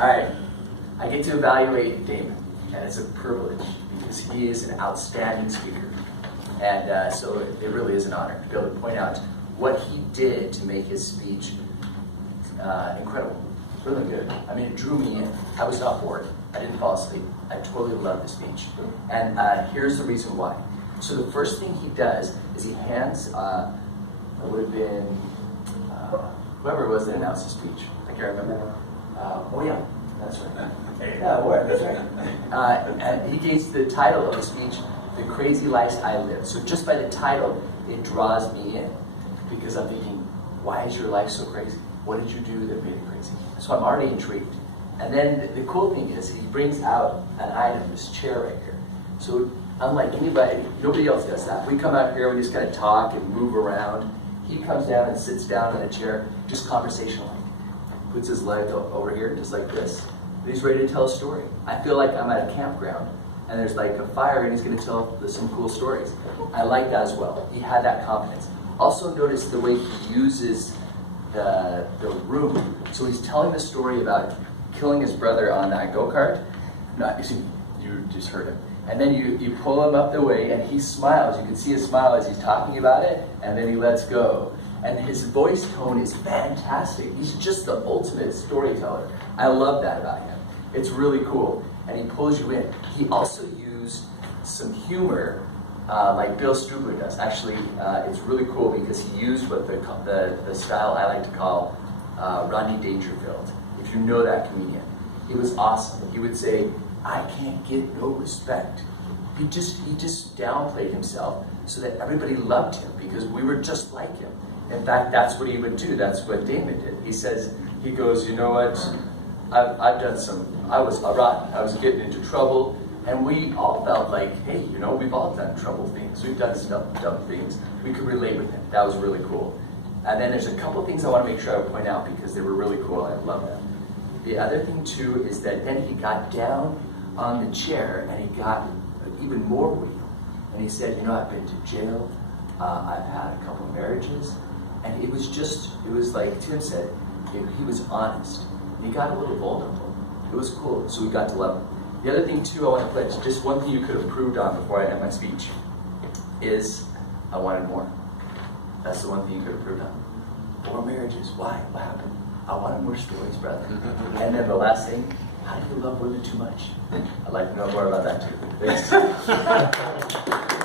All right, I get to evaluate Damon, and it's a privilege because he is an outstanding speaker. And so it really is an honor to be able to point out what he did to make his speech incredible. Really good. I mean, it drew me in. I was not bored. I didn't fall asleep. I totally loved the speech. And here's the reason why. So the first thing he does is he hands, it would have been whoever it was that announced the speech. I can't remember. Oh yeah, that's right. Yeah, where? That's right. And he gave the title of the speech, "The Crazy Life I Live." So just by the title, it draws me in because I'm thinking, why is your life so crazy? What did you do that made it crazy? So I'm already intrigued. And then the cool thing is he brings out an item, this chair right here. So unlike anybody, nobody else does that. We come out here, we just kind of talk and move around. He comes down and sits down in a chair, just conversational. Puts his leg over here, just like this. And he's ready to tell a story. I feel like I'm at a campground and there's like a fire and he's going to tell some cool stories. I like that as well. He had that confidence. Also notice the way he uses the room. So he's telling the story about killing his brother on that go-kart. No, you just heard him. And then you pull him up the way and he smiles. You can see his smile as he's talking about it, and then he lets go. And his voice tone is fantastic. He's just the ultimate storyteller. I love that about him. It's really cool. And he pulls you in. He also used some humor like Bill Strubler does. Actually, it's really cool because he used what the style I like to call Rodney Dangerfield. If you know that comedian, he was awesome. He would say, "I can't get no respect." He just downplayed himself so that everybody loved him because we were just like him. In fact, that's what he would do. That's what Damon did. He goes, "You know what? I was rotten. I was getting into trouble." And we all felt like, hey, we've all done trouble things. We've done some dumb things. We could relate with him. That was really cool. And then there's a couple things I want to make sure I point out because they were really cool and I love them. The other thing too is that then he got down on the chair and he got even more real. And he said, I've been to jail. I've had a couple of marriages. And it was like Tim said, he was honest. And he got a little vulnerable. It was cool. So we got to love him. The other thing too I want to put, just one thing you could have improved on before I end my speech, is I wanted more. That's the one thing you could have improved on. More marriages. Why? What happened? I wanted more stories, brother. And then the last thing, how do you love women too much? I'd like to know more about that too. Thanks.